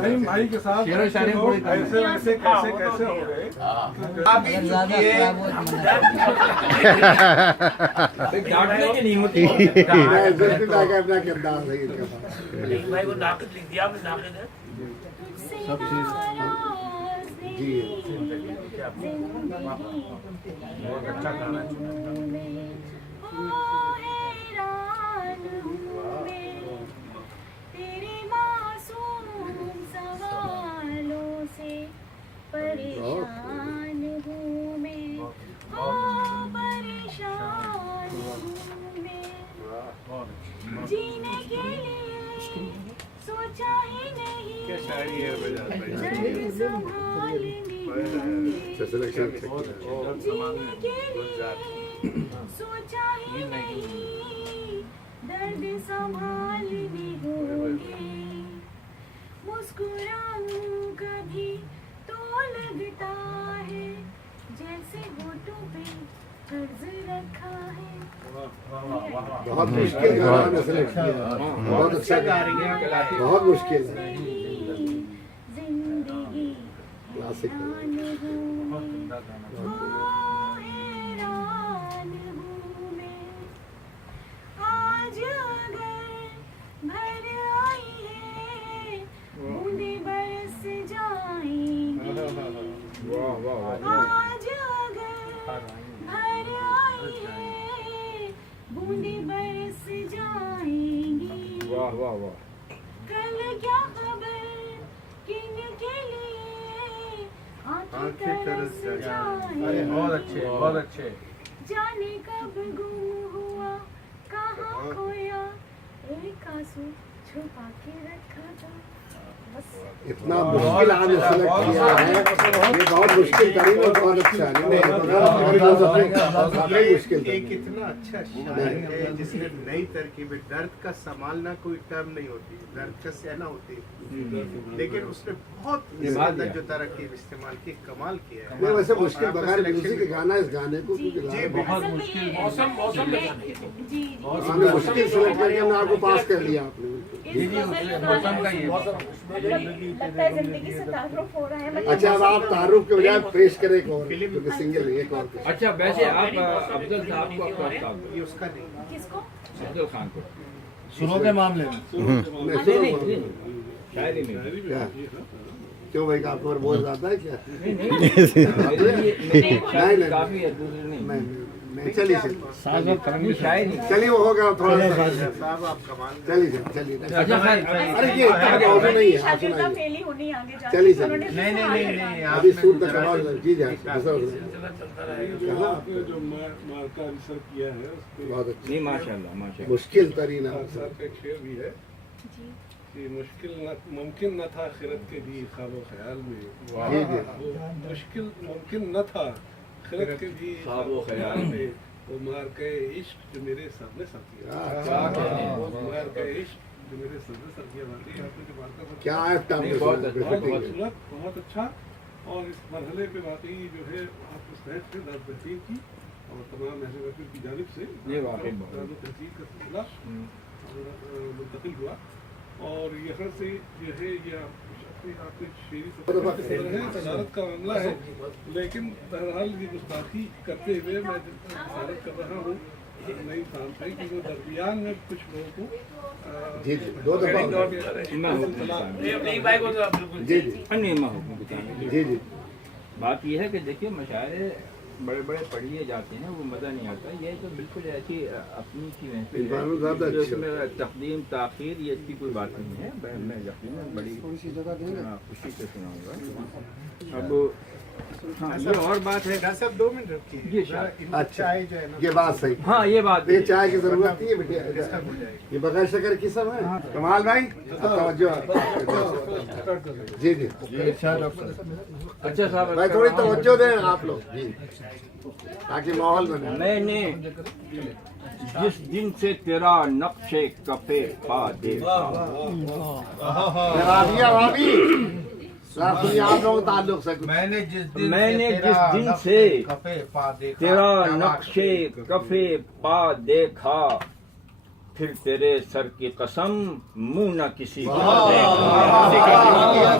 فہیم بھائی کے ساتھ شعر و شاعری پوری کرنی ایسے ویسے کیسے کیسے ہو گئے. ڈانٹنے کی نہیں ہوتی. اپنا کردار صحیح ان کا بھائی کو ناقد لکھ دیا آپ نے ناقد ہے سب چیز جی بہت اچھا گانا تیرے معصوم سوالوں سے پریشان ہوں میں پریشان ہوں میں جینے کے لیے سوچا ہی نہیں کیا شاعری ہے درد سنبھالنے سلیکشن جینے کے لیے سوچا ہی نہیں درد سنبھالنے ہوں گے مسکراؤں کبھی تو لگتا ہے جیسے ہونٹوں پہ قرض رکھا ہے بہت مشکل گانا نے سلیکٹ کیا بہت اچھا گا رہی ہے بہت مشکل ہے زندگی کلاسک حیران ہوں میں آج اگر بھر آئی ہے بوندیں برس جائیں گی آج اگر بھر آئی ہے بوندیں برس جائیں گی کل کیا خبر کن کے لیے آنکھیں ترس جائیں بہت اچھے بہت اچھے. جانے کب گم ہوا کہاں کھویا ایک آنسو چھپا کے رکھا تھا بس اتنا مشکل آپ نے سلیکٹ کیا ہے یہ بہت مشکل ترین اور بہت اچھا ہے مشکل ایک اتنا اچھا شاعر ہے جس نے نئی ترکیب درد کا سنبھالنا کوئی ٹرم نہیں ہوتی درد کا سہنا ہوتی لیکن اس نے بہت زیادہ جو ترکیب استعمال کی کمال کیا ہے. نہیں ویسے مشکل بغیر میوزک کے گانا اس گانے کو کیونکہ بہت مشکل موسم جی آپ نے مشکل سلیکٹ کر کے ہم نے آپ کو پاس کر لیا آپ نے موسم کا یہ لگتا ہے زندگی سے تعارف ہو رہا ہے اچھا اب آپ تعارف کے بجائے پیش کریں ایک اور کیونکہ سنگل ہے ایک اور اچھا ویسے آپ افضل صاحب کو یہ اس کا نہیں کس کو افضل خان کو سنو کے معاملے میں شاعری میں کیوں بھائی آپ کو بہت زیادہ ہے کیا کافی ہے دوسرے نہیں نہیں چلیے شاعری چلیے وہ ہوگا تھوڑا سا صاحب آپ کمال چلیے چلیے اچھا خیر ارے یہ اتنا موضوع نہیں ہے آپ شاکر کا سنائیے فیلی ہونی آگے جا چلیے انہوں نے چلیے نہیں ابھی سور تک آواز جی جائے جو مارکا آنسر کیا ہے اس کو بہت اچھا نہیں ماشاء اللہ ماشاء اللہ مشکل ترین آنسر کا ایک شعر بھی ہے کہ مشکل ممکن نہ تھا خرد کے بھی خواب و خیال میں جی جی وہ مشکل ممکن نہ تھا خرد کے بھی خواب و خیال میں وہ مار کے عشق جو میرے سامنے سر کیا مار کے عشق جو میرے سامنے سر کیا باقی آپ نے جو مارکا کیا ہے بہت خوبصورت بہت اچھا اور اس مرحلے پہ واقعی جو ہے آپ کو صحت سے درد بہترین کی اور تمام اہل وطن کی جانب سے یہ واقعی تحقیق کا سلسلہ منتقل ہوا اور یہاں سے جو ہے یہ آپ نے شعری صدارت کا معاملہ ہے لیکن بہرحال یہ گستاخی کرتے ہوئے میں صدارت کر رہا ہوں نئی انسان تھا کہ وہ درمیان میں کچھ لوگوں کو جی جی دو دفعہ جی جی جی جی بات یہ ہے کہ دیکھیے مشاعرے بڑے بڑے پڑھ لیے جاتے ہیں وہ مزہ نہیں آتا یہ تو بالکل ایسی اپنی سی محفل ہے اس میں تقدیم تاخیر یہ اس کی کوئی بات نہیں ہے میں یقیناً بڑی خوشی سے سناؤں گا اب ہاں یہ اور بات ہے ڈاکٹر صاحب 2 منٹ رکیے جی اچھا یہ بات صحیح ہاں یہ بات یہ چائے کی ضرورت نہیں ہے بیٹے یہ بغیر شکر کی سب ہے کمال بھائی توجہ جی جی اچھا صاحب بھائی تھوڑی توجہ دیں آپ لوگ جی تاکہ ماحول بنے میں نے جس دن سے تیرا نقش کفے پا دیکھا آپ لوگ تعلق سے میں نے جس دن سے تیرا نقش کفے پا دیکھا پھر تیرے سر کی قسم منہ نہ کسی کا دیکھا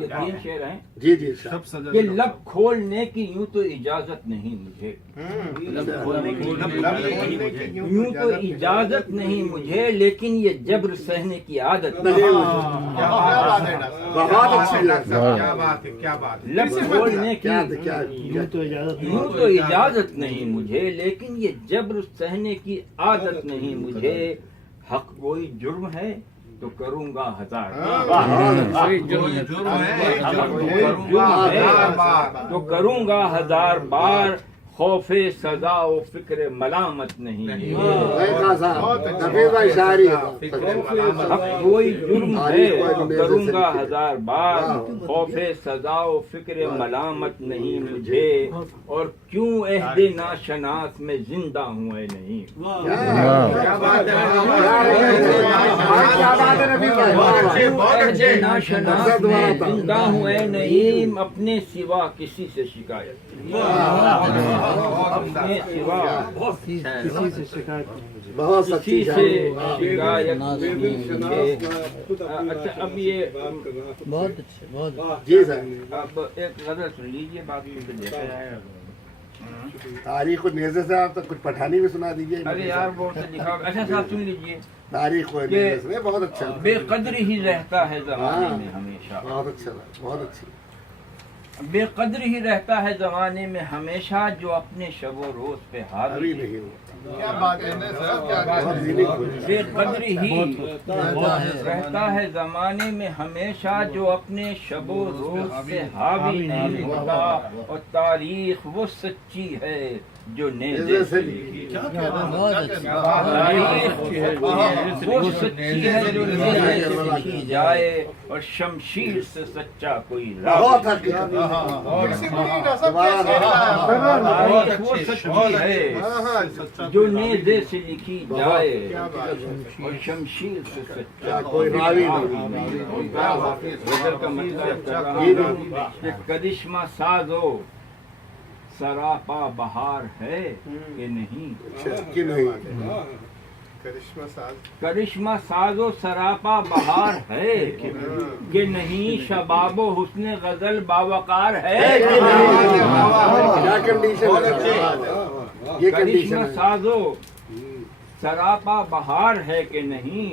یہ 3 شعر ہیں جی جی ارشاد. کہ لب کھولنے کی یوں تو اجازت نہیں مجھے، یوں تو اجازت نہیں مجھے، لیکن یہ جبر سہنے کی عادت نہیں نہیں. بہت اچھی ہے. کیا بات ہے، کیا بات ہے. لب کھولنے کی کیا یوں تو اجازت نہیں مجھے، لیکن یہ جبر سہنے کی عادت نہیں مجھے. حق کوئی جرم ہے تو کروں گا ہزار تو کروں گا ہزار بار، خوف سزا و فکر ملامت نہیں. حفیظ بھائی شاعری حق کوئی جرم ہے تو کروں گا ہزار بار، خوف سزا و فکر ملامت نہیں مجھے. اور کیوں عہد ناشناس میں زندہ ہوں اے نہیں. کیا بات ہے حفیظ بھائی. عہد ناشناس میں زندہ ہوں اے نہیں، اپنے سوا کسی سے شکایت، اپنے سوا بہت سچی کسی سے شاعری. شکایت نہیں. اچھا اب یہ جی سر اب ایک غزل سن لیجیے، بات کو دیکھا جائے. تاریخ کو نیزے سے آپ تک کچھ پٹھانی بھی سنا دیجیے. ارے یار بہت سے دکھا. اچھا صاحب سن لیجیے. تاریخ کو نیزے سے بہت اچھا. بے قدر ہی رہتا ہے زمانے میں ہمیشہ، بہت اچھا بہت اچھی. بے قدر ہی رہتا ہے زمانے میں ہمیشہ، جو اپنے شب و روز پہ حاوی ابھی نہیں. نہیں ہوتا. کیا بات ہے بہت زینت ہوئی. بے قدر ہی رہتا ہے زمانے میں ہمیشہ، جو اپنے شب و روز سے حاوی نہیں ہوتا. اور تاریخ وہ سچی ہے جو نیزے سے لکھی، تاریخ وہ سچی ہے جو نیزے سے لکھی جائے، اور شمشیر سے سچا کوئی بہت راوی. حقیقت. تاریخ وہ سچی ہے جو نیزے سے لکھی جائے، اور شمشیر سے سچا کوئی راوی نہیں. غزل کا مطلب کر رہا ہوں کہ کرشمہ سازو سراپا بہار ہے کہ نہیں. کہ نہیں. کرشمہ سازو سراپا بہار ہے کہ نہیں. شباب و حسن غزل باوقار ہے کہ نہیں. کیا کنڈیشن ہے. یہ کرشمہ کنڈیشن ہے. سازو سراپا بہار ہے کہ نہیں.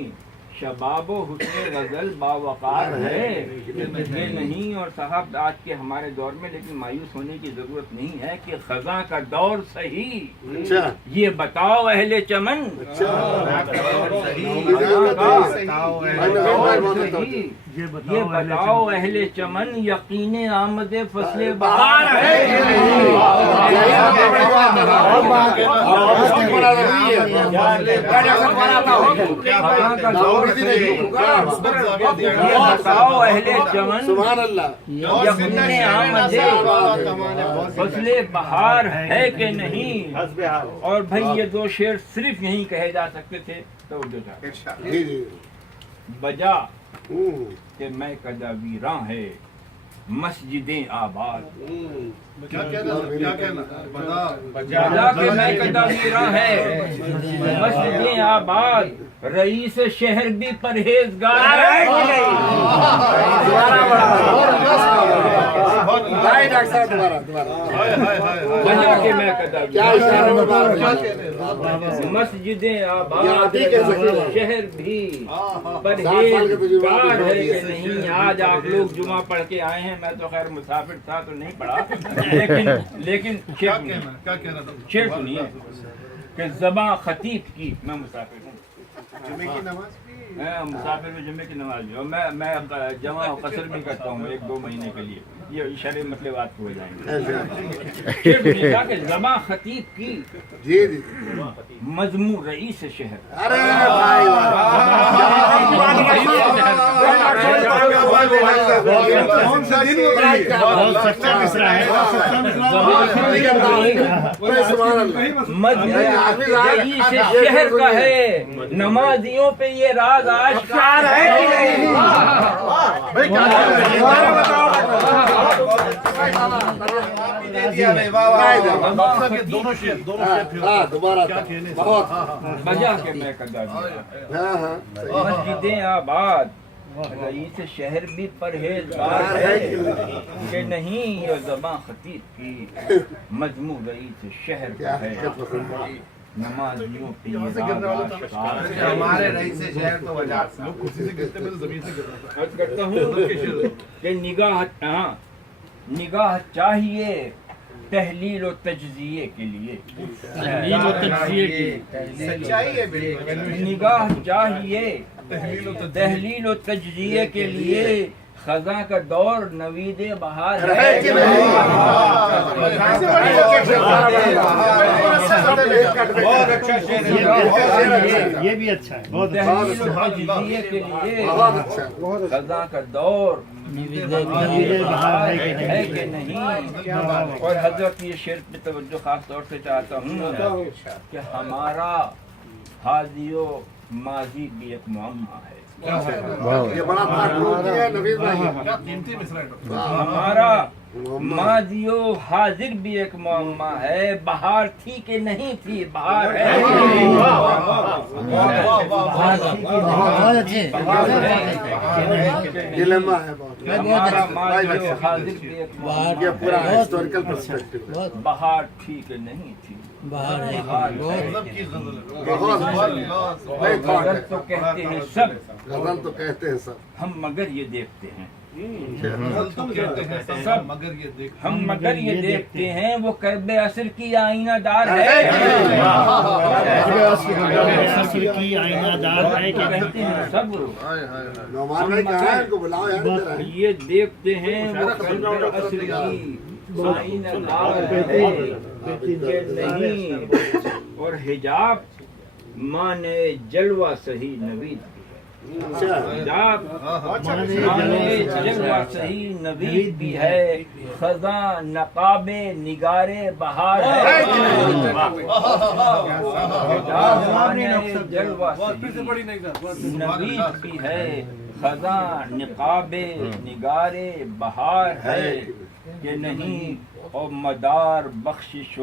شباب و حسن غزل باوقار ہے یہ نہیں. اور صاحب آج کے ہمارے دور میں لیکن مایوس ہونے کی ضرورت نہیں ہے کہ خزاں کا دور صحیح، اچھا یہ بتاؤ اہل چمن. یہ بتاؤ اہل چمن، یقین آمد فصل بہار ہے کہ نہیں. خزاں کا دور صحیح، یہ بتاؤ اہل چمن، سبحان اللہ. یقین آمد فصل بہار ہے کہ نہیں. اور بھائی یہ 2 شعر صرف یہیں کہے جا سکتے تھے. توجہ چاہتے جی جی. بجا کہ میں کدا ویراں ہے مسجدیں آباد. کیا کہنا بجا کہ میں کدا ویراں ہے مسجدیں آباد، رئیس شہر بھی پرہیزگار ہے کہ نہیں. بجا کہ میں کدا مسجدیں آباد، شہر بھی پرہیزگار ہے کہ نہیں. آج آپ لوگ جمعہ پڑھ کے آئے ہیں، میں تو خیر مسافر تھا تو نہیں پڑھا، لیکن شعر سنیے کہ زباں خطیب کی. میں مسافر ہوں، مسافر میں جمعے کی نماز بھی، اور میں جمع و قصر بھی کرتا ہوں 1-2 مہینے کے لیے. یہ شرعی مطلبات ہو جائیں گے. کہ زباں خطیب کی جی جی. مضمون رئیس شہر. ارے بھائی رئیس شہر کا ہے، نمازیوں پہ یہ راز آشکار ہے کہ نہیں. دوبارہ بہت. بجا کے میں کدا مسجدیں آباد، رئیس شہر بھی پرہیزگار ہے کہ نہیں، یہ زباں خطیب کی مجموع رئیس شہر کا ہے، نمازیوں پہ یہ راگ آشکار ہے۔ ہمارے رئیس شہر تو وجہ عرض کرتا ہوں کہ نگاہ چاہیے تحلیل و تجزیے کے لیے، سچائی ہے بالکل، نگاہ چاہیے تحلیل و تجزیے کے لیے، خزاں کا دور نوید بہار ہے کہ یہ بھی اچھا ہے، بہت تحلیل و تجزیے کے لیے خزاں کا دور بہار ہے کہ نہیں۔ اور حضرت کی یہ شعر پہ توجہ خاص طور سے چاہتا ہوں کہ ہمارا حاضی و ماضی بھی ایک معمہ ہے، یہ بڑا تعلق ہے نوید بھائی، ہمارا ماضی و حاضر بھی ایک معمہ ہے، بہار تھی کہ نہیں تھی، بہار ہے ڈیلیما ہے بہت، ہمارا ماضی و حاضر بھی ایک معمہ یہ پورا ہسٹوریکل پرسپیکٹو ہے، بہار تھی کہ نہیں تھی، بہار غزل تو کہتے ہیں سب، غزل تو کہتے ہیں سب، ہم مگر یہ دیکھتے ہیں سب، ہم مگر یہ دیکھتے ہیں وہ کرب عصر کی آئینہ دار ہے، کی آئینہ دار ہے کہ کہتے ہیں سب، نعمان بھائی کہاں ہیں، ان کو بلاؤ یار ادھر آئیں۔ یہ دیکھتے ہیں وہ کرب عصر کی آئینہ دار ہے کہ نہیں، اور حجاب مانے جلوہ صحیح نوید، حجاب مانے جلوہ صحیح نوید بھی ہے، خزاں نقاب نگار بہار ہے، حجاب مانے جلوہ صحیح نوید بھی ہے، خزاں نقاب نگار بہار ہے کہ نہیں، اور مدار بخشش و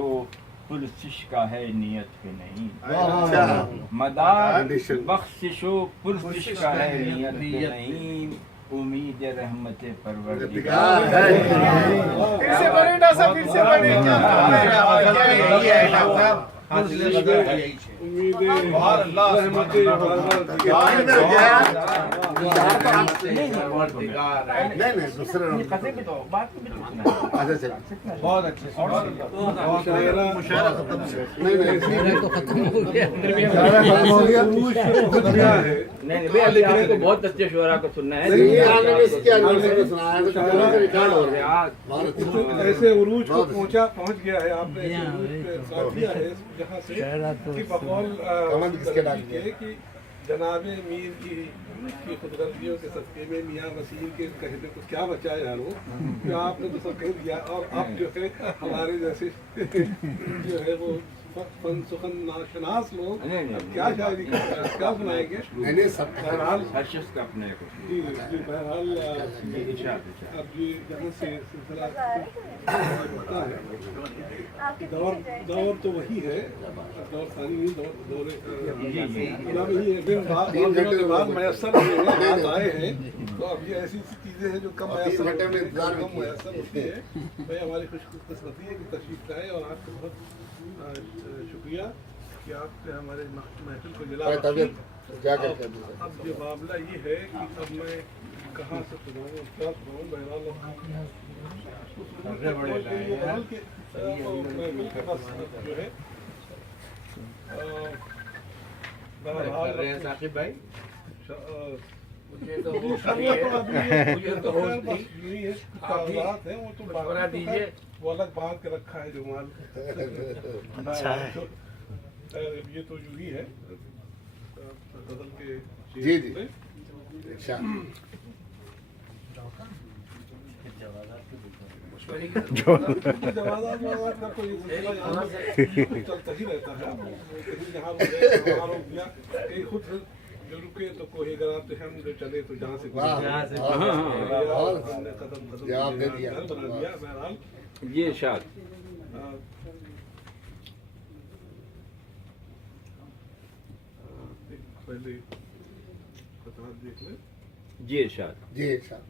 پرسش کا ہے نیت کے نہیں، مدار بخشش و پرسش کا ہے نیت کے نہیں، امید رحمت پروردگار ہے۔ پھر سے بڑے ڈاکٹر صاحب، پھر سے بڑے یہی ہے ڈاکٹر صاحب، نہیں دوسرے قصے کی تو بات بھی تو سنا ہے۔ اچھا چلیں، بہت اچھا مشاعرہ ختم نہیں بھائی، ابھی آپ کو بہت اچھے شعراء کو سننا ہے، یہ آپ نے اس کی انیورسری سنا ہے تو ریکارڈ ہو رہا ہے، ایسے عروج کو پہنچ گیا ہے، آپ نے ایسے عروج پہ ساتھ دیا ہے جہاں سے کہ بقول کہ جناب میر کی خودغرضیوں کے صدقے میں میاں وسیم کے کہنے کو کیا بچا یارو، کہ آپ نے تو سب کہہ دیا، اور اب جو ہے ہمارے جیسے جو ہے وہ فن سخن ناشناس لوگ اب کیا شاعری کیا سنائیں گے؟ بہرحال ہر شخص کا اپنا ایک جی بہرحال اب یہ جہاں سے سلسلہ ہوتا ہے، دور تو وہی ہے، دور ثانی نہیں، دور وہی ہے، دن دنوں کے بعد میسر بات آئے ہیں، تو اب یہ ایسی چیزیں ہیں جو کم میسر ہوتی ہے۔ بھائی ہماری خوش قسمتی ہے کہ تشریف لائے، اور آپ کو بہت شکریہ کہ آپ نے ہمارے محفل کو جلا بخشی۔ اب جو معاملہ یہ ہے کہ اب میں کہاں سے سناؤں اور کیا سناؤں، بہرحال جو ہے ثاقب بھائی، کاغذات ہیں وہ تو وہ الگ باندھ کے رکھا ہے جو مال یہ تو جو ہی ہے غزل کے جی جی جوازات کا کوئی چلتا ہی رہتا ہے، کہیں جہاں گیا کہیں خود جو رکے تو کوئی گراتے ہم جو چلے تو جہاں سے بنا دیا۔ بہرحال یہ ارشاد پہلے خطرات دیکھ لیں۔ جی ارشاد. جی ارشاد.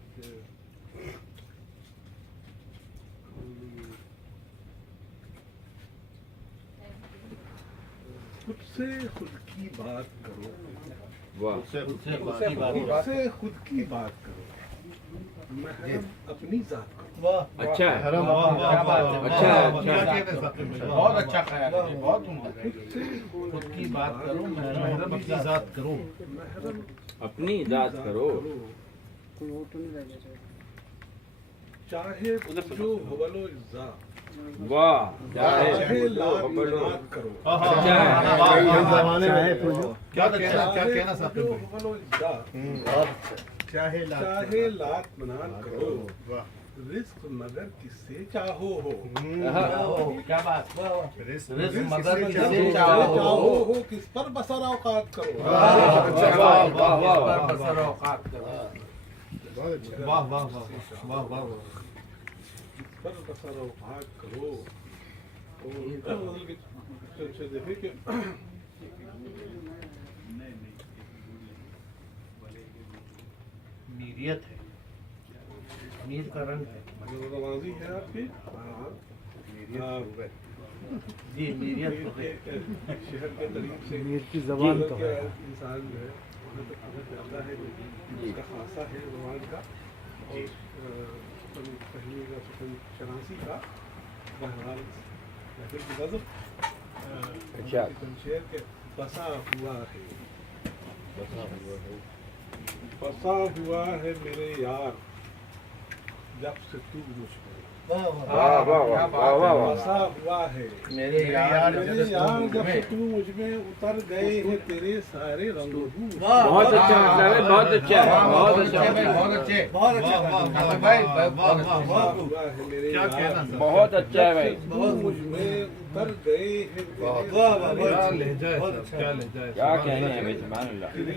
خود سے خود کی بات کرو. واہ. خود سے خود کی بات کرو. محرم اپنی ذات کرو. اچھا ہے. اچھا بہت اچھا خیال ہے, بہت عمدہ. خود کی بات کرو, محرم اپنی ذات کرو. محرم اپنی ذات کرو. چاہے جو حولو اجزا, واہ. چاہے لات منات کرو. کیا کہنا جو حولو اجزا, چاہے چاہے لات منات کرو. رزق مگر کس سے چاہو ہو. کیا بات, رزق مگر کس سے کسی چاہو چاہو ہو, کس پر بسر اوقات کرو. بسر اوقات کرو. واہ واہ واہ واہ واہ. کس پر بسر اوقات کرو. دیکھیں کہ میریت ہے, میر کا رنگ ہے. نوازی ہے آپ کی. جی میریت شہر کے قریب سے میر کی زبان تو ہے. انسان جو ہے وہاں تک پہنچ جاتا ہے, اس کا خاصہ ہے زبان کا. اور پہلے کا سفن شناسی کا بہرحال محفل کی نظم شمشیر کے بسا ہوا ہے. بسا ہوا ہے میرے یار جب سے تو مجھ میں. بسا ہوا ہے میرے یار جب سے تو مجھ میں اتر گئے ہیں تیرے سارے رنگ. بہت اچھا مطلب ہے, بہت اچھا ہے, بہت اچھا. بہت اچھے, بہت اچھے بھائی, بہت اچھے. بسا ہوا ہے میرے یار بہت اچھا ہے بھائی. تو مجھ میں اتر گئے ہیں کیا کہنے ہیں بھائی, سبحان اللہ. تیرے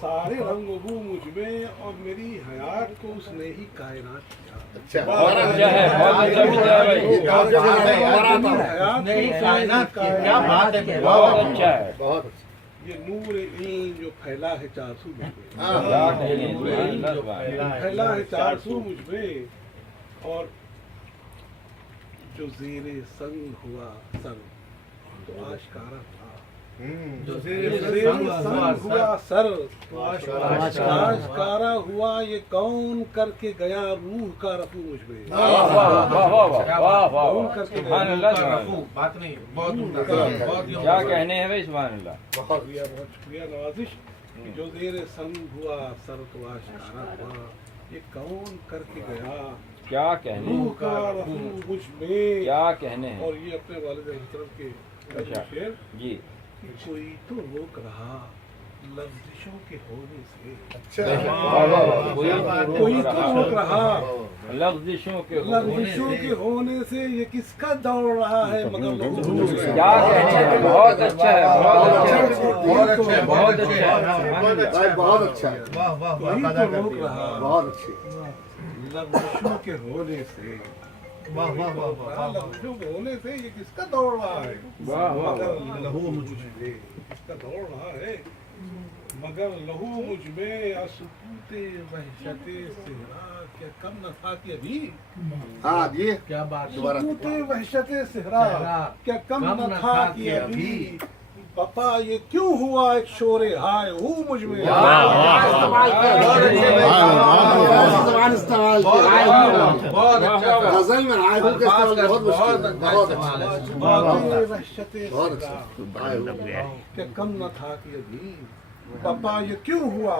سارے رنگ وہ مجھ میں, اور میری حیات کو اس نے ہی کائنات کیا. بہت اچھا ہے, بہت اچھا بچہ ہے بھائی. کیا بات ہے, بہت اچھا ہے. بہت یہ نور علم جو پھیلا ہے 400 مجھ میں, کیا کہنے ہیں, سبحان اللہ, سبحان اللہ. پھیلا ہے 400 مجھ میں. اور جو زیر سنگ ہوا سر تو آشکارا تھا. جو زیر سنگ ہوا سر تو آشکارا ہوا. یہ کون کر کے گیا روح کا رفو مجھ میں. واہ واہ واہ واہ, سبحان اللہ, سبحان اللہ. بات نہیں, بہت عمدہ, بہت کیا کہنے ہیں بھائی, سبحان اللہ. بہت شکریہ نوازش. جو زیر سنگ ہوا سر تو آشکارا ہوا. یہ کون کر کے گیا کیا کہنے روح ہیں, کا رفو مجھ میں. کیا کہنے ہیں. اور یہ اپنے والد محترم کے شعر جی. کہ کوئی تو روک رہا لفظشوں کے ہونے سے. کوئی تو روک رہا لفظشوں کے لفظشوں کے ہونے سے. یہ کس کا دوڑ رہا ہے مگر کیا کہنے ہیں, بہت اچھا ہے, بہت اچھا ہے, بہت اچھے, بہت اچھا ہے. بھائی بہت اچھا ہے. کوئی تو روک رہا بہت اچھی. لفظشوں کے ہونے سے. لفظوں کے ہونے سے یہ کس کا دوڑ رہا ہے مگر لہو مجھ میں. کس کا دوڑ رہا ہے مگر لہو مجھ میں. سکوت وحشت صحرا کیا کم نہ تھا کہ ابھی. ہاں جی کیا بات, سکوت وحشت صحرا کیا کم نہ تھا کہ ابھی. پپا یہ کیوں ہوا ایک شور ہائے ہو مجھ میں. غزل میں آئے ہوں بہت مشکل. بہت اچھا, وحشت بہت اچھا. کیا کم نہ تھا کہ ابھی. پپا یہ کیوں ہوا